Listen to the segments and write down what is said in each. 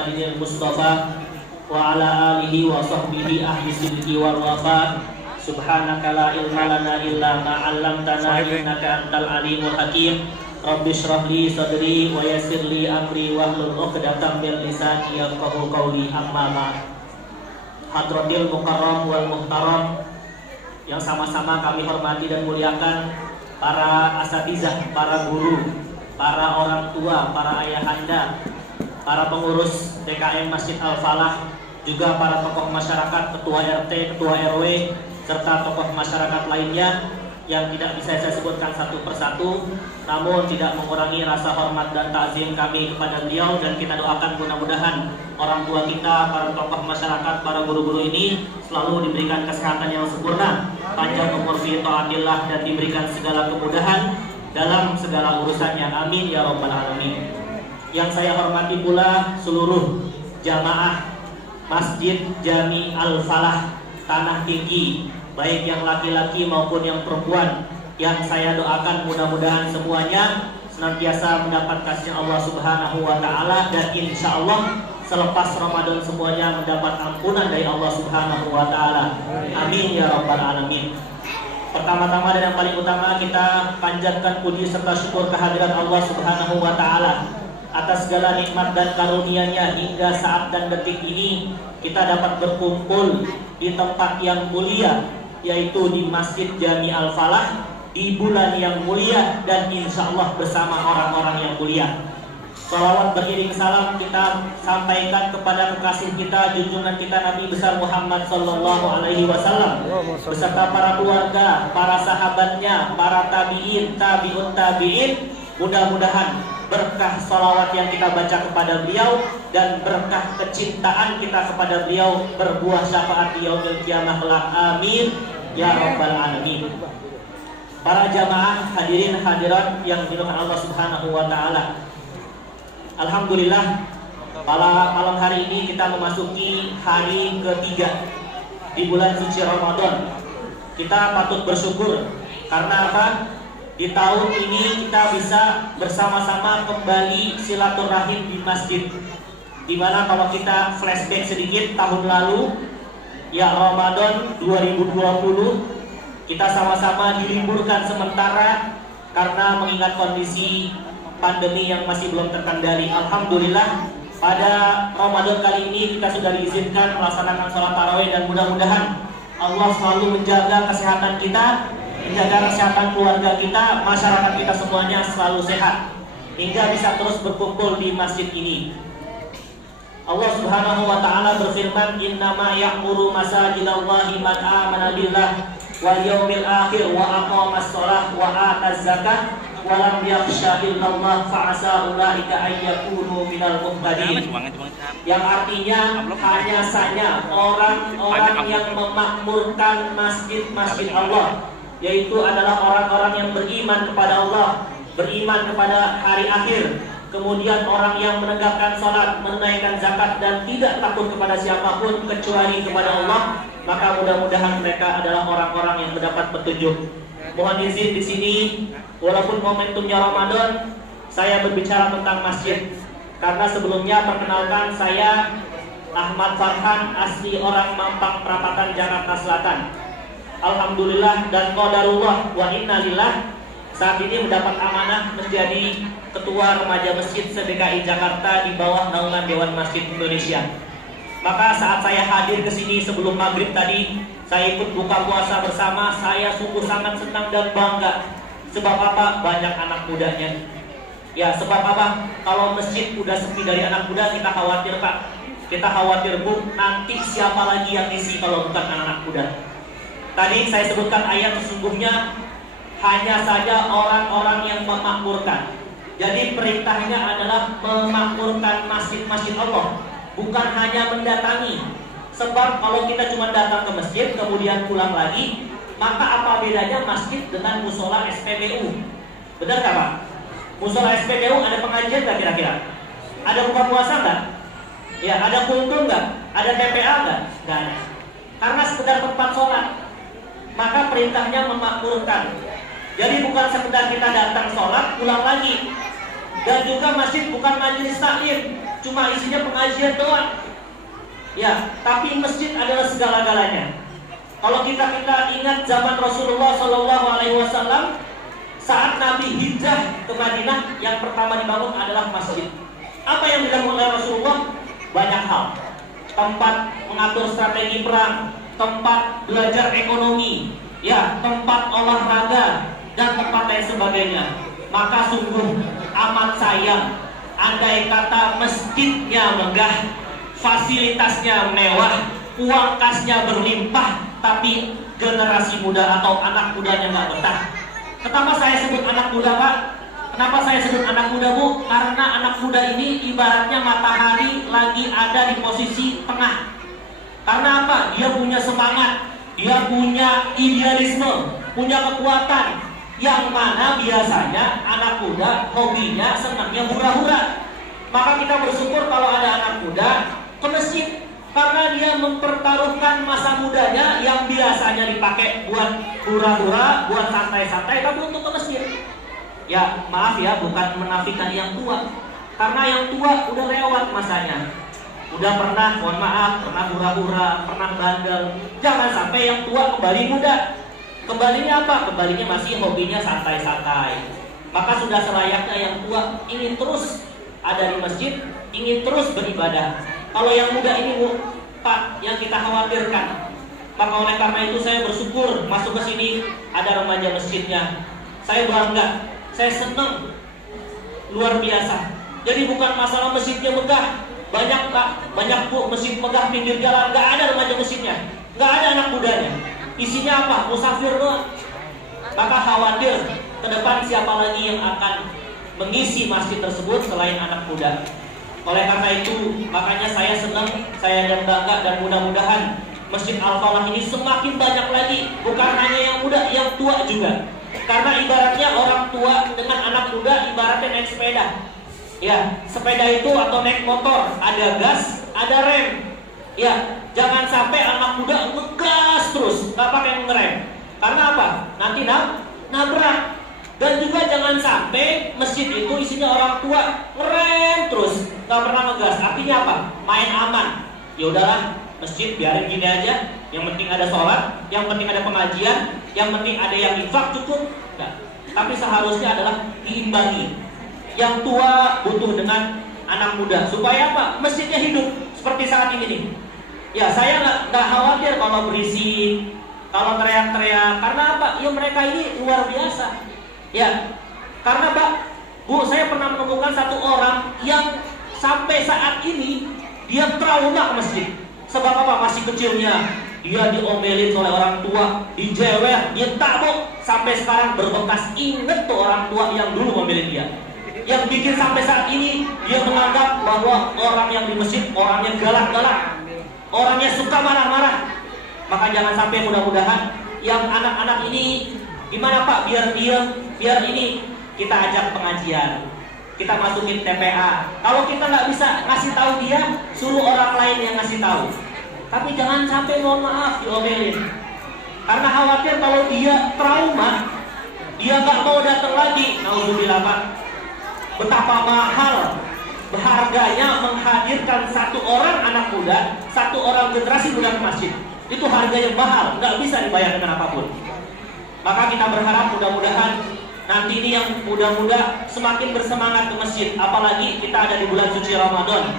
Muhammadin Mustafa wa ala alihi wa sahbihi ahli sidqi wal wafa. Subhanaka la ilma lana illa ma 'allamtana innaka antal alimul hakim. Rabbi shrah li sadri wa yassir li amri wahlul 'uqdatam min lisani yafqahu qawli. Amma ba'd. Hadratil mukarram wal muhtaram yang sama-sama kami hormati dan muliakan, para asatizah, para guru, para orang tua, para ayahanda, para pengurus DKM Masjid Al-Falah, juga para tokoh masyarakat, ketua RT, ketua RW, serta tokoh masyarakat lainnya yang tidak bisa saya sebutkan satu persatu, namun tidak mengurangi rasa hormat dan takzim kami kepada beliau. Dan kita doakan mudah-mudahan orang tua kita, para tokoh masyarakat, para guru-guru ini selalu diberikan kesehatan yang sempurna, panjang umur fi taatillah, dan diberikan segala kemudahan dalam segala urusannya. Amin ya rabbal alamin. Yang saya hormati pula seluruh jamaah Masjid Jami Al-Falah Tanah Tinggi, baik yang laki-laki maupun yang perempuan, yang saya doakan mudah-mudahan semuanya senantiasa mendapat kasih Allah Subhanahu wa taala, dan insya Allah selepas Ramadan semuanya mendapat ampunan dari Allah Subhanahu wa taala. Amin ya rabbal alamin. Pertama-tama dan yang paling utama, kita panjatkan puji serta syukur kehadiran Allah Subhanahu wa taala atas segala nikmat dan karunia-Nya hingga saat dan detik ini kita dapat berkumpul di tempat yang mulia, yaitu di Masjid Jami Al-Falah, di bulan yang mulia, dan insya Allah bersama orang-orang yang mulia. Salawat beriring salam kita sampaikan kepada kekasih kita, junjungan kita Nabi besar Muhammad Sallallahu Alaihi Wasallam, beserta para keluarga, para sahabatnya, para tabiin, tabiut tabiin. Mudah-mudahan berkah salawat yang kita baca kepada beliau dan berkah kecintaan kita kepada beliau berbuah syafaat di yaumil qiyamah kelak. Amin ya rabbal alamin. Para jamaah hadirin hadirat yang dimuliakan Allah Subhanahu wa taala, alhamdulillah pada malam hari ini kita memasuki hari ketiga di bulan suci Ramadan. Kita patut bersyukur karena apa? Di tahun ini kita bisa bersama-sama kembali silaturahim di masjid. Dimana kalau kita flashback sedikit tahun lalu, ya Ramadan 2020, kita sama-sama diliburkan sementara karena mengingat kondisi pandemi yang masih belum terkendali. Alhamdulillah pada Ramadan kali ini kita sudah diizinkan melaksanakan sholat tarawih, dan mudah-mudahan Allah selalu menjaga kesehatan kita, menjaga kesehatan keluarga kita, masyarakat kita semuanya selalu sehat hingga bisa terus berkumpul di masjid ini. Allah Subhanahu wa taala berfirman, "Innama ya'muru masajidallahi man amana billah wal yaumil akhir wa aqamas shalah wa ataz zakah wa lam yakhsha illallah fa asa ulaika ay yakunu minal muhtadin." Yang artinya hanya saja orang-orang yang memakmurkan masjid-masjid Allah, yaitu adalah orang-orang yang beriman kepada Allah, beriman kepada hari akhir, kemudian orang yang menegakkan sholat, menunaikan zakat, dan tidak takut kepada siapapun kecuali kepada Allah, maka mudah-mudahan mereka adalah orang-orang yang mendapat petunjuk. Mohon izin di sini, walaupun momentumnya Ramadan, saya berbicara tentang masjid, karena sebelumnya perkenalkan, saya Ahmad Farhan, asli orang Mampang Perapatan, Jakarta Selatan. Alhamdulillah dan qadarullah wa innalillah, saat ini mendapat amanah menjadi ketua remaja masjid se-DKI Jakarta di bawah naungan Dewan Masjid Indonesia. Maka saat saya hadir ke sini sebelum maghrib tadi, saya ikut buka puasa bersama. Saya sungguh sangat senang dan bangga. Sebab apa? Banyak anak mudanya. Ya, sebab apa? Kalau masjid udah sepi dari anak muda, kita khawatir Pak. Kita khawatir Bu, nanti siapa lagi yang isi kalau bukan anak-anak muda. Tadi saya sebutkan ayat, sesungguhnya hanya saja orang-orang yang memakmurkan. Jadi perintahnya adalah memakmurkan masjid-masjid Allah, bukan hanya mendatangi. Sebab kalau kita cuma datang ke masjid kemudian pulang lagi, maka apa bedanya masjid dengan musola SPBU? Benar nggak Pak? Musola SPBU ada pengajian nggak kira-kira? Ada buka puasa nggak? Ya, ada kultum nggak? Ada TPA nggak? Nggak ada. Karena sekedar tempat sholat. Maka perintahnya memakmurkan. Jadi bukan sekedar kita datang sholat pulang lagi. Dan juga masjid bukan majelis taklim. cuma isinya pengajian doang. Ya, tapi masjid adalah segala-galanya. Kalau kita ingat zaman Rasulullah SAW, saat Nabi hijrah ke Madinah, yang pertama dibangun adalah masjid. Apa yang dilakukan oleh Rasulullah? Banyak hal. Tempat mengatur strategi perang, tempat belajar ekonomi, ya, tempat olahraga, dan tempat lain sebagainya. Maka sungguh amat sayang, andai kata masjidnya megah, fasilitasnya mewah, uang kasnya berlimpah, tapi generasi muda atau anak mudanya nggak betah. Kenapa saya sebut anak muda, Pak? Kenapa saya sebut anak muda, Bu? Karena anak muda ini ibaratnya matahari lagi ada di posisi tengah. Karena apa? Dia punya semangat, dia punya idealisme, punya kekuatan, yang mana biasanya anak muda hobinya senangnya hura-hura. Maka kita bersyukur kalau ada anak muda ke masjid, karena dia mempertaruhkan masa mudanya yang biasanya dipakai buat hura-hura, buat santai-santai, tapi untuk ke masjid. Ya maaf ya, bukan menafikan yang tua, karena yang tua udah lewat masanya, udah pernah, mohon maaf, pernah hura-hura, pernah bandel. Jangan sampai yang tua kembali muda. Kembalinya apa? Kembalinya masih hobinya santai-santai. Maka sudah selayaknya yang tua ingin terus ada di masjid, ingin terus beribadah. Kalau yang muda ini, Bu, Pak, yang kita khawatirkan. Maka oleh karena itu saya bersyukur masuk ke sini ada remaja masjidnya. Saya bangga, saya senang, luar biasa. Jadi bukan masalah masjidnya megah. Banyak, Pak, banyak, Bu, masjid megah pinggir jalan, nggak ada remaja masjidnya, nggak ada anak mudanya. Isinya apa? Musafir doang. Maka khawatir ke depan siapa lagi yang akan mengisi masjid tersebut selain anak muda. Oleh karena itu, makanya saya senang, saya dan bangga, dan mudah-mudahan Masjid Al-Falah ini semakin banyak lagi. Bukan hanya yang muda, yang tua juga. Karena ibaratnya orang tua dengan anak muda ibaratnya naik sepeda. Ya, sepeda itu atau naik motor, ada gas, ada rem. Ya, jangan sampai anak muda ngegas terus, nggak pakai ngerem. Karena apa? Nanti nabrak. Dan juga jangan sampai masjid itu isinya orang tua ngerem terus, nggak pernah ngegas. Artinya apa? Main aman. Ya udahlah, masjid biarin gini aja. Yang penting ada sholat, yang penting ada pengajian, yang penting ada yang infak, cukup. Nah, tapi seharusnya adalah diimbangi. Yang tua butuh dengan anak muda supaya apa? Masjidnya hidup seperti saat ini nih. Ya, saya nggak khawatir kalau berisik, kalau teriak-teriak. Karena apa? Ya mereka ini luar biasa. Ya, karena Pak, Bu, saya pernah menemukan satu orang yang sampai saat ini dia trauma ke masjid. Sebab apa? Masih kecilnya dia diomelin oleh orang tua, dijewer, dia tabok, sampai sekarang berbekas inget tuh orang tua yang dulu ngomelin dia. Yang bikin sampai saat ini dia menganggap bahwa orang yang di masjid orangnya galak-galak, orangnya suka marah-marah. Maka jangan sampai, mudah-mudahan yang anak-anak ini gimana Pak? Biar ini kita ajak pengajian, kita masukin TPA. Kalau kita nggak bisa ngasih tahu dia, suruh orang lain yang ngasih tahu. Tapi jangan sampai, mohon maaf, diomelin. Karena khawatir kalau dia trauma, dia nggak mau datang lagi. Nauzubillah, Pak. Betapa mahal berharganya menghadirkan satu orang anak muda, satu orang generasi muda ke masjid. Itu harganya mahal, nggak bisa dibayar dengan apapun. Maka kita berharap mudah-mudahan nanti ini yang muda-muda semakin bersemangat ke masjid. Apalagi kita ada di bulan suci Ramadan.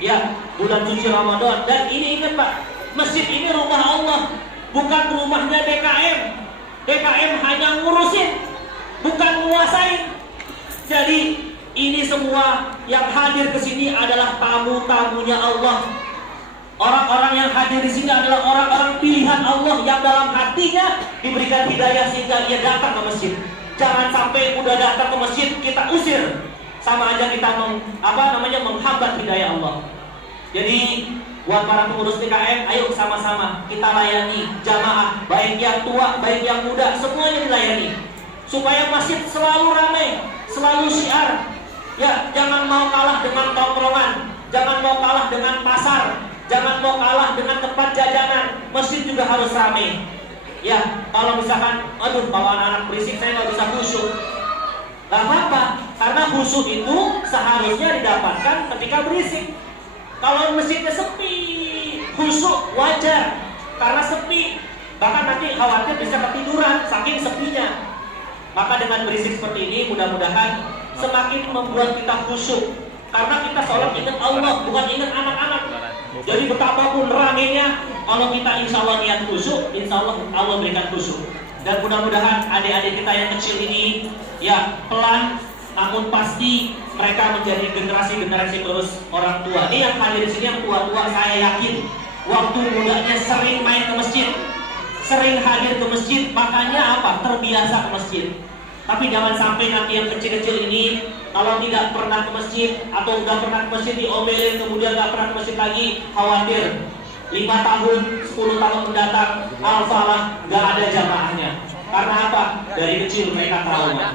Ya, bulan suci Ramadan. Dan ini ingat Pak, masjid ini rumah Allah, bukan rumahnya DKM. DKM hanya ngurusin, bukan nguasain. Jadi ini semua yang hadir ke sini adalah tamu-tamunya Allah. Orang-orang yang hadir di sini adalah orang-orang pilihan Allah yang dalam hatinya diberikan hidayah sehingga ia datang ke masjid. Jangan sampai udah datang ke masjid kita usir, sama aja kita menghambat hidayah Allah. Jadi buat para pengurus DKM, ayo sama-sama kita layani jamaah, baik yang tua, baik yang muda, semuanya dilayani supaya masjid selalu ramai, selalu syiar. Ya, jangan mau kalah dengan tongkrongan, jangan mau kalah dengan pasar, jangan mau kalah dengan tempat jajanan. Masjid juga harus ramai. Ya, kalau misalkan, aduh bawa anak-anak berisik, saya nggak bisa khusyuk. Gak apa-apa, Karena khusyuk itu seharusnya didapatkan ketika berisik. Kalau masjidnya sepi, khusyuk wajar karena sepi. Bahkan nanti khawatir bisa ketiduran saking sepinya. Maka dengan berisik seperti ini mudah-mudahan semakin membuat kita khusyuk. Karena kita sholat ingat Allah, bukan ingat anak-anak. Jadi betapapun ramenya, kalau kita insya Allah niat khusyuk, insya Allah Allah berikan khusyuk. Dan mudah-mudahan adik-adik kita yang kecil ini ya pelan, namun pasti mereka menjadi generasi-generasi terus orang tua. Ini yang hadir di sini yang tua-tua, saya yakin waktu mudanya sering main ke masjid, sering hadir ke masjid, makanya apa? Terbiasa ke masjid. Tapi jangan sampai nanti yang kecil-kecil ini kalau tidak pernah ke masjid atau udah pernah ke masjid diomelin kemudian nggak pernah ke masjid lagi, khawatir 5 tahun, 10 tahun mendatang Al-Falah nggak ada jamaahnya. Karena apa? Dari kecil mereka trauma.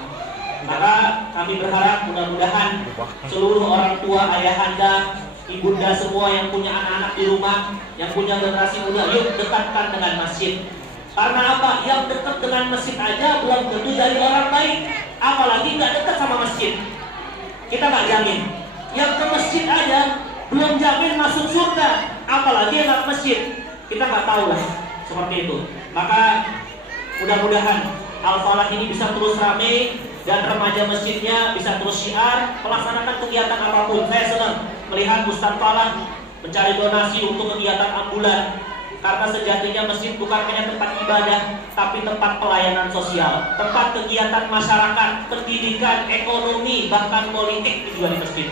Maka kami berharap mudah-mudahan seluruh orang tua, ayahanda, ibunda semua yang punya anak-anak di rumah, yang punya generasi muda, yuk dekatkan dengan masjid. Karena apa? Yang dekat dengan masjid aja belum tentu jadi orang baik, apalagi nggak dekat sama masjid. Kita nggak jamin. Yang ke masjid aja belum jamin masuk surga, apalagi yang nggak ke masjid. Kita nggak tahu lah seperti itu. Maka mudah-mudahan Al-Falah ini bisa terus ramai dan remaja masjidnya bisa terus syiar melaksanakan kegiatan apapun. Saya senang melihat Ustaz Falah mencari donasi untuk kegiatan ambulan. Karena sejatinya masjid bukan hanya tempat ibadah, tapi tempat pelayanan sosial, tempat kegiatan masyarakat, pendidikan, ekonomi, bahkan politik juga di masjid.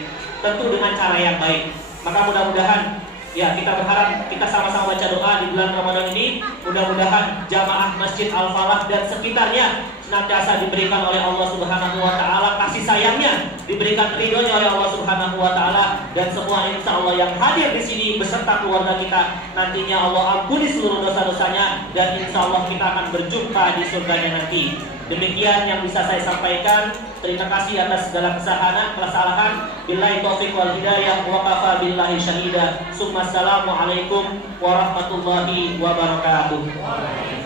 Tentu dengan cara yang baik. Maka mudah-mudahan ya kita berharap kita sama-sama baca doa di bulan Ramadan ini. Mudah-mudahan jamaah Masjid Al-Falah dan sekitarnya senantiasa diberikan oleh Allah Subhanahu wa taala kasih sayangnya, diberikan ridhonya oleh Allah Subhanahu wa taala, dan semua insya Allah yang hadir di sini beserta keluarga kita nantinya Allah ampuni seluruh dosa-dosanya dan insya Allah kita akan berjumpa di surganya nanti. Demikian yang bisa saya sampaikan. Terima kasih atas segala kesalahan. Billahi taufiq wal hidayah wa kafa billahi syahida. Assalamualaikum warahmatullahi wabarakatuh.